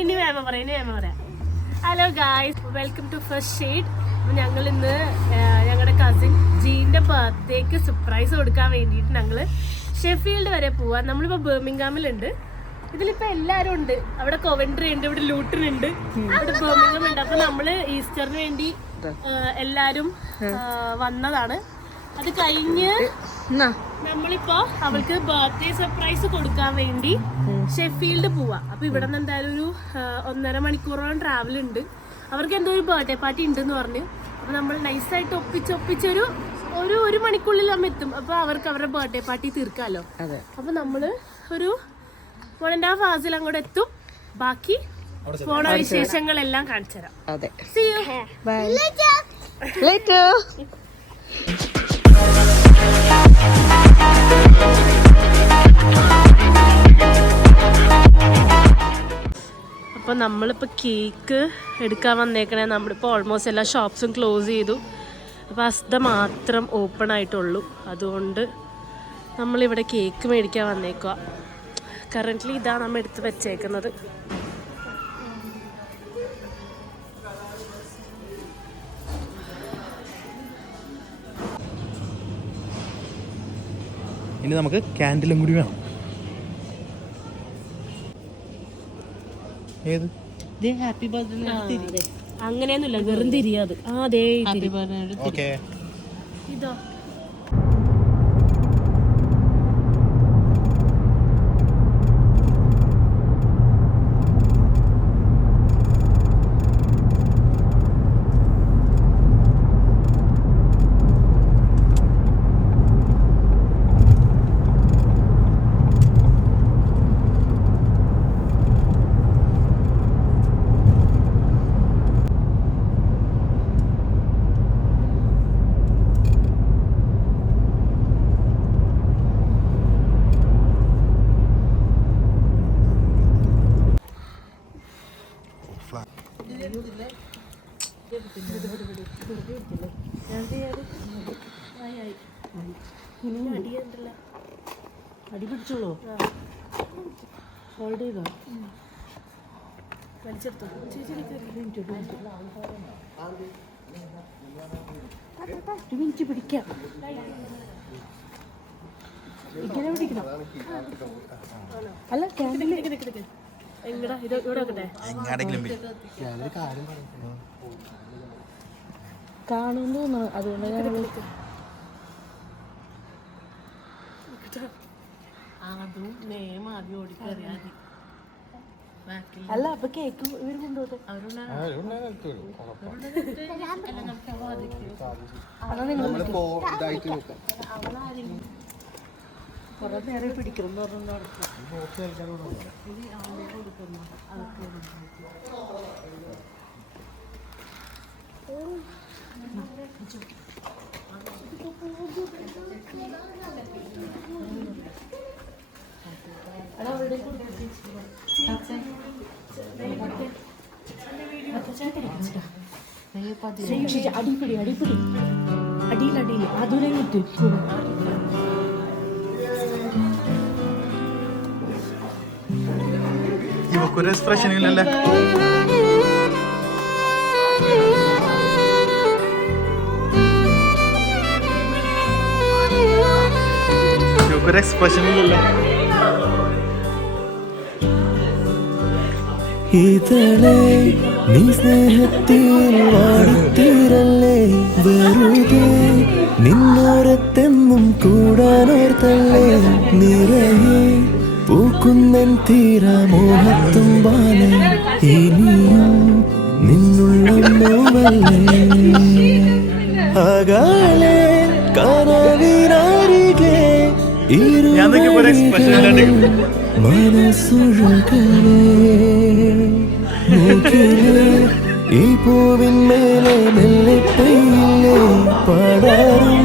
ഇനി വേമ പറയാം. Hello guys, welcome to first shade. ഞങ്ങൾ ഇന്ന് ഞങ്ങളുടെ കസിൻ ജീൻ്റെ ബർത്ത്ഡേക്ക് സർപ്രൈസ് കൊടുക്കാൻ വേണ്ടിയിട്ട് ഞങ്ങൾ ഷെഫീൽഡ് വരെ പോവാം. നമ്മളിപ്പോൾ ബർമിംഗാമിലുണ്ട്. ഇതിലിപ്പോൾ എല്ലാവരും ഉണ്ട്. അവിടെ കൊവൻട്രി ഉണ്ട്, ഇവിടെ ലൂട്ടൺ ഉണ്ട്, ഇവിടെ ബർമിംഗം ഉണ്ട്. അപ്പോൾ നമ്മൾ ഈസ്റ്ററിന് വേണ്ടി എല്ലാവരും വന്നതാണ്. അത് കഴിഞ്ഞ് നമ്മളിപ്പോ അവൾക്ക് ബർത്ത്ഡേ സർപ്രൈസ് കൊടുക്കാൻ വേണ്ടി ഷെഫീൽഡ് പോവാ. അപ്പൊ ഇവിടെ നിന്ന് എന്തായാലും ഒരു 1.5 മണിക്കൂറോളം ട്രാവൽ ഉണ്ട്. അവർക്ക് എന്തോ ഒരു ബർത്ത്ഡേ പാർട്ടി ഉണ്ടെന്ന് പറഞ്ഞു. അപ്പൊ നമ്മൾ നൈസായിട്ട് ഒപ്പിച്ചൊരു ഒരു മണിക്കുള്ളിൽ നമ്മൾ എത്തും. അപ്പൊ അവർക്ക് അവരുടെ ബർത്ത്ഡേ പാർട്ടി തീർക്കാമല്ലോ. അപ്പൊ നമ്മള് ഒരു 1.5 hours അങ്ങോട്ട് എത്തും. ബാക്കി പോണ വിശേഷങ്ങളെല്ലാം കാണിച്ചു തരാം. See you. Bye. Later. അപ്പോൾ നമ്മളിപ്പോൾ കേക്ക് എടുക്കാൻ വന്നേക്കണേ. നമ്മളിപ്പോൾ ഓൾമോസ്റ്റ് എല്ലാ ഷോപ്സും ക്ലോസ് ചെയ്തു. അപ്പോൾ അസ്ത മാത്രം ഓപ്പൺ ആയിട്ടുള്ളൂ. അതുകൊണ്ട് നമ്മളിവിടെ കേക്ക് മേടിക്കാൻ വന്നേക്കുക. കറൻ്റ്ലി ഇതാ നമ്മൾ എടുത്ത് വെച്ചേക്കുന്നത്. ഇനി നമുക്ക് ക്യാൻഡിലും കൂടി വേണം. ഏത് ഹാപ്പി ബർത്ത്ഡേ അങ്ങനെയൊന്നുമില്ല, വെറും തിരിയാത്. അതെ ഇതോ അടി പിടിച്ചോളൂ. ഹോൾഡ് ചെയ്തോ, വലിച്ചെടുത്തോ. ഒരു മിനിറ്റ് പിടിക്കാം. ഇങ്ങനെ പിടിക്കണം. അല്ല ക്യാൻഡിൽ എങ്ങടാ ഇത് ഇവിടെ വെക്കട്ടെ. കാണുമെന്ന് തോന്നുന്നു. അതുകൊണ്ട് ഞങ്ങൾ അതും നേം ആദ്യം ഓടിക്കറിയാതി. അല്ല അപ്പൊ കേക്ക് ഇവര് കൊണ്ടുപോട്ടെ. കൊറേ നേരം പിടിക്കണം എന്ന് പറഞ്ഞു നടക്കും. അടിപിടി അടിയിൽ അതുരെ ഇവക്കൊരു എക്സ്പ്രഷൻ ഇല്ലല്ലേ. ഇവക്കൊരു എക്സ്പ്രഷൻ ഇല്ലല്ലേ. ഇതളേ നീ സ്നേഹത്തിൽ വാടിത്തീരല്ലേ, വെറുതെ നിന്നോരത്തെന്നും കൂടാനോർത്തല്ലേ, നിറയെ പൂക്കുന്നൻ തീരാമോഹത്തുമ്പാലെ ഇനിയും നിന്നുള്ള നോവല്ലേ, അകാലെ കനവിനാരികെ മനസ്സുഴകലേ, ഈ പൂവിന്മേലെ മെല്ലെ പെയ്യില്ലേ, പാടാറും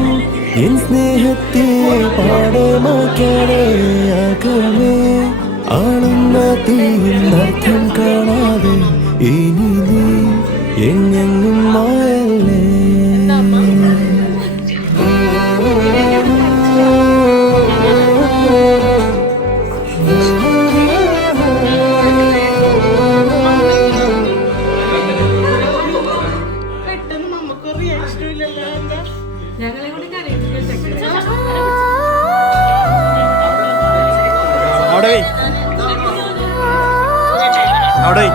എൻ സ്നേഹത്തെ പാടമാക്കണേ, അകമേ ആളുന്ന തീയും അർത്ഥം കാണാതെ ഇനി നീ എങ്ങെങ്ങും മായല്ലേ. അവിടെ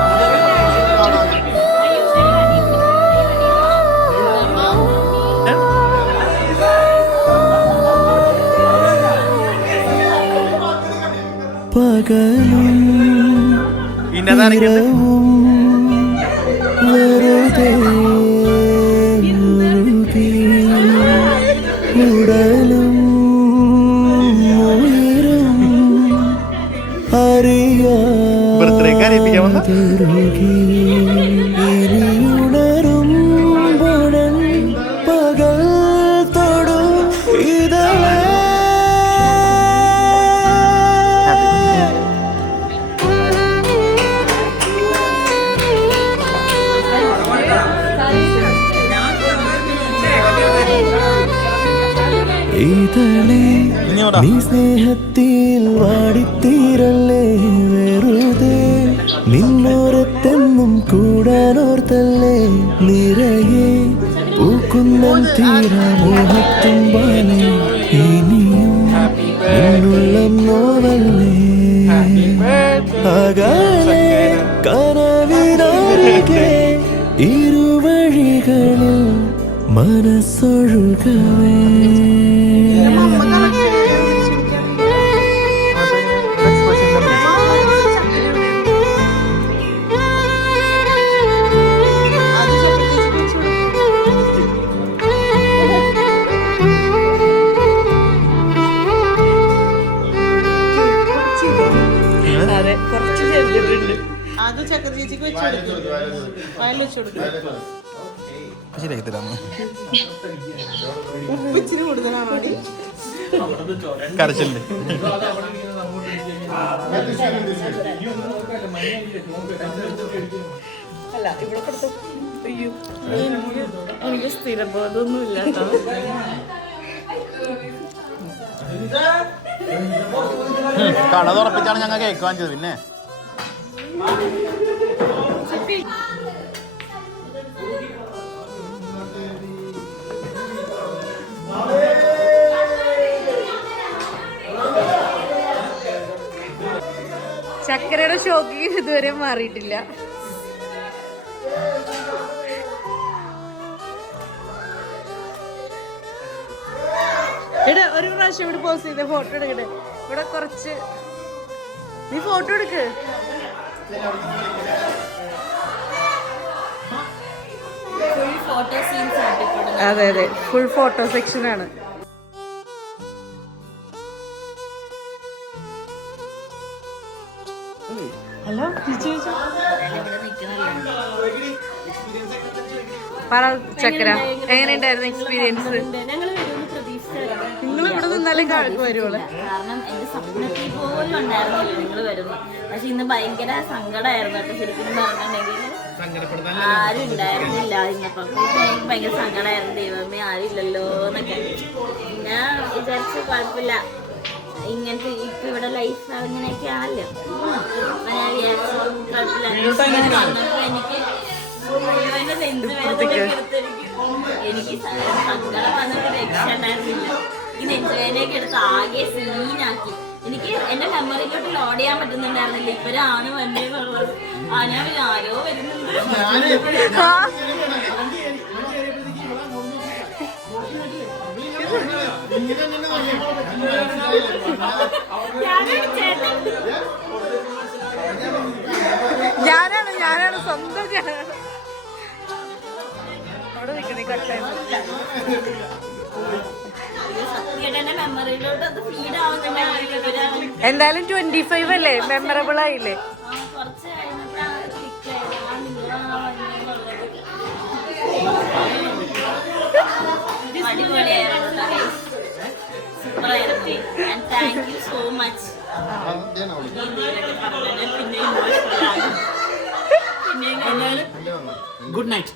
പകലും ഇന്നതാണെങ്കിലും വെറുതെ ഉടലും ഉയരും ബർത്ത്ഡേക്ക് അറിയിപ്പിക്കാൻ വന്ന അറിയുണരും പകൽ തൊടും ഇതളേ ഇതളേ നീ സ്നേഹത്തിൽ വാടിത്തീരല്ലേ വെറുതെ നിന്നോരത്തെന്നും കൂടാനോർത്തല്ലേ നിറയെ പൂക്കുന്നൻ തീരാമോഹത്തുമ്പാലേ ഇനിയും എന്നുള്ളം നോവല്ലേ അകലെ കനവിനൊരുകെ ഇരുവഴികളിൽ മനസ്സൊഴുകവേ അത് ചക്കര ചേച്ചിക്ക് വെച്ചു കൊടുക്കും ശരിയാക്കി തരാമോ ഉപ്പ് ഇച്ചിരി കൂടുതലാണ് മതി കരച്ചില്ലേ അല്ല ഇവിടെ കൊടുത്തു അയ്യോ എനിക്ക് സ്ഥിരബോധമൊന്നും ഇല്ല കട തുറപ്പിച്ചാണ് ഞങ്ങൾ കേക്ക് വാങ്ങിച്ചത് പിന്നെ ചക്കരയുടെ ഷോക്കിങ് ഇതുവരെ മാറിയിട്ടില്ല. എടാ ഒരു പ്രാവശ്യം ഇവിടെ പോസ്റ്റ് ചെയ്ത ഫോട്ടോ എടുക്കട്ടെ. ഇവിടെ കുറച്ച് നീ ഫോട്ടോ എടുക്ക്. അതെ അതെ, ഫുൾ ഫോട്ടോ സെക്ഷൻ ആണ്. ഹലോ പറ ചക്കര, എങ്ങനെയുണ്ടായിരുന്നു എക്സ്പീരിയൻസ്? നിങ്ങൾ ഇവിടെ നിന്നാലും വരുവോളെ. കാരണം എന്റെ സ്വപ്നത്തിൽ പോലും ഉണ്ടായിരുന്നില്ല നിങ്ങൾ വരുന്നു. പക്ഷെ ഇന്ന് ഭയങ്കര സങ്കടമായിരുന്നു കേട്ടോ. ശരിക്കും പറഞ്ഞിട്ടുണ്ടെങ്കിൽ ആരും ഉണ്ടായിരുന്നില്ല ഇന്നപ്പം. എനിക്ക് ഭയങ്കര സങ്കടമായിരുന്നു. ദൈവമേ ആരില്ലല്ലോ എന്നൊക്കെ. ഞാൻ വിചാരിച്ചു കുഴപ്പമില്ല, ഇങ്ങനത്തെ ഇപ്പൊ ഇവിടെ ലൈഫ് അങ്ങനെയൊക്കെയാണല്ലോ. അപ്പൊ ഞാൻ വിചാരിച്ചു കുഴപ്പമില്ല. വന്നപ്പോ എനിക്ക് എനിക്ക് സങ്കടം വന്നിട്ട് രക്ഷ ഉണ്ടായിരുന്നില്ല. ഈ നെഞ്ചുവേനയൊക്കെ എടുത്ത് ആകെ സീനാക്കി. എനിക്ക് എന്റെ മെമ്മറിയിലോട്ട് ലോഡ് ചെയ്യാൻ പറ്റുന്നുണ്ടായിരുന്നില്ല. ഇവരാണ് വന്നേന്നുള്ളത്. ഞാൻ ആരോ വരുന്നുണ്ട്. ഞാനാണ് സ്വന്തം ഞാനാണ് അവിടെ നിൽക്കണേ. കട്ടായി മെമ്മറിയിലോട്ട് അത് ഫീഡ് ആവുന്നുണ്ടായിരുന്നു. എന്തായാലും 25 അല്ലേ, മെമ്മറബിൾ ആയില്ലേ? കുറച്ച് കഴിഞ്ഞിട്ടാണ് അടിപൊളിയായിരുന്നു. സൂപ്പറായിരുന്നു. And thank you so much. പിന്നെ ഗുഡ് നൈറ്റ്.